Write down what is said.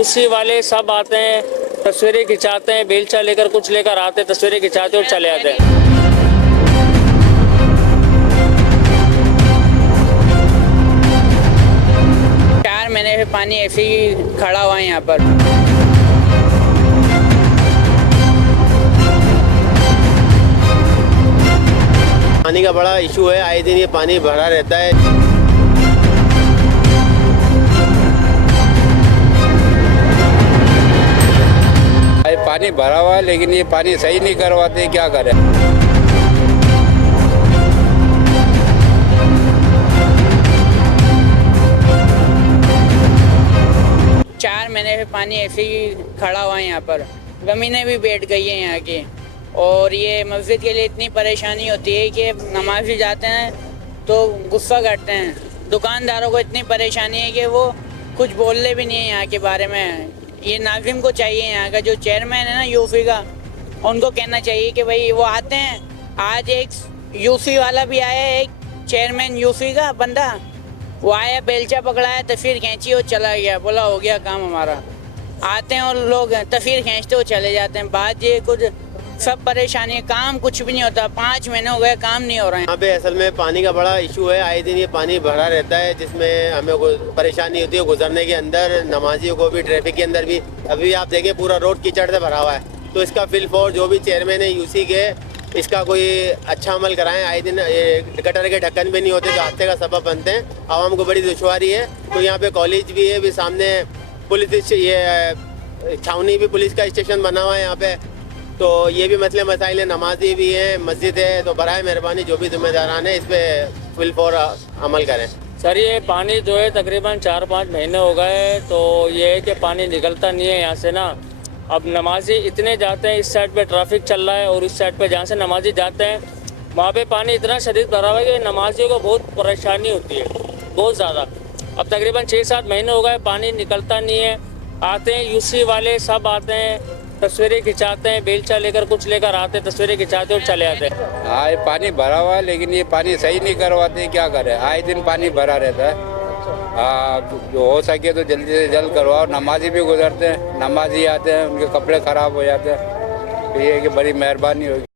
UC वाले सब आते हैं, तस्वीरें खिंचाते हैं, बेलचा लेकर कुछ लेकर आते हैं, तस्वीरें खिंचाते और चले जाते हैं। 4 महीने से पानी ऐसे ही खड़ा हुआ है यहाँ पर। पानी का बड़ा इशू है, आए दिन ये पानी भरा रहता है। पानी भरा हुआ है लेकिन ये पानी सही नहीं करवाते, क्या करें। चार महीने से पानी ऐसे ही खड़ा हुआ है यहाँ पर। ज़मीनें भी बैठ गई हैं यहाँ की, और ये मस्जिद के लिए इतनी परेशानी होती है कि नमाज़ी जाते हैं तो गुस्सा करते हैं। दुकानदारों को इतनी परेशानी है कि वो कुछ बोलते भी नहीं है यहाँ के बारे में। ये नाज़िम को चाहिए, यहाँ का जो चेयरमैन है ना यूसी का, उनको कहना चाहिए कि भाई वो आते हैं। आज एक यूसी वाला भी आया है, एक चेयरमैन यूसी का बंदा, वो आया, बेलचा पकड़ा है, तस्वीर खींची और चला गया, बोला हो गया काम हमारा। आते हैं और लोग तस्वीर खींचते हो चले जाते हैं। बात ये कुछ सब परेशानी है, काम कुछ भी नहीं होता। 5 महीने हो गए, काम नहीं हो रहा है यहाँ पे असल में पानी का बड़ा इशू है, आए दिन ये पानी भरा रहता है, जिसमें हमें परेशानी होती है गुजरने के अंदर, नमाजियों को भी, ट्रैफिक के अंदर भी। अभी आप देखें पूरा रोड कीचड़ से भरा हुआ है, तो इसका फिल फॉर जो भी चेयरमैन है यूसी के, इसका कोई अच्छा अमल कराएं। आए दिन गटर के ढक्कन भी नहीं होते जो हादसे का सबब बनते हैं, आवाम को बड़ी दुश्वारी है। तो यहाँ पे कॉलेज भी है, भी सामने पुलिस, ये छावनी भी पुलिस का स्टेशन बना हुआ है यहाँ पे। तो ये भी मसले मसाइल है, नमाजी भी है, मस्जिद है। तो बराए मेहरबानी जो भी जिम्मेदारान है इस पर फुल फॉर अमल करें। सर ये पानी जो है तकरीबन 4-5 महीने हो गए, तो ये है कि पानी निकलता नहीं है यहाँ से ना। अब नमाजी इतने जाते हैं, इस साइड पे ट्रैफिक चल रहा है और इस साइड पे जहाँ से नमाजी जाते हैं वहाँ पे पानी इतना शदीद भरा हुआ है कि नमाजियों को बहुत परेशानी होती है, बहुत ज़्यादा। अब तकरीबन 6-7 महीने हो गए, पानी निकलता नहीं है। आते हैं यूसी वाले सब आते हैं, तस्वीरें खिंचाते हैं, बेलचा लेकर कुछ लेकर आते हैं, तस्वीरें खिंचाते और चले जाते हैं। हाँ, ये पानी भरा हुआ है लेकिन ये पानी सही नहीं करवाते, क्या करें। आए दिन पानी भरा रहता है। हाँ, जो हो सके तो जल्दी से जल्द करवाओ। नमाजी भी गुजरते हैं, नमाजी आते हैं, उनके कपड़े ख़राब हो जाते हैं। तो ये है कि बड़ी मेहरबानी होगी।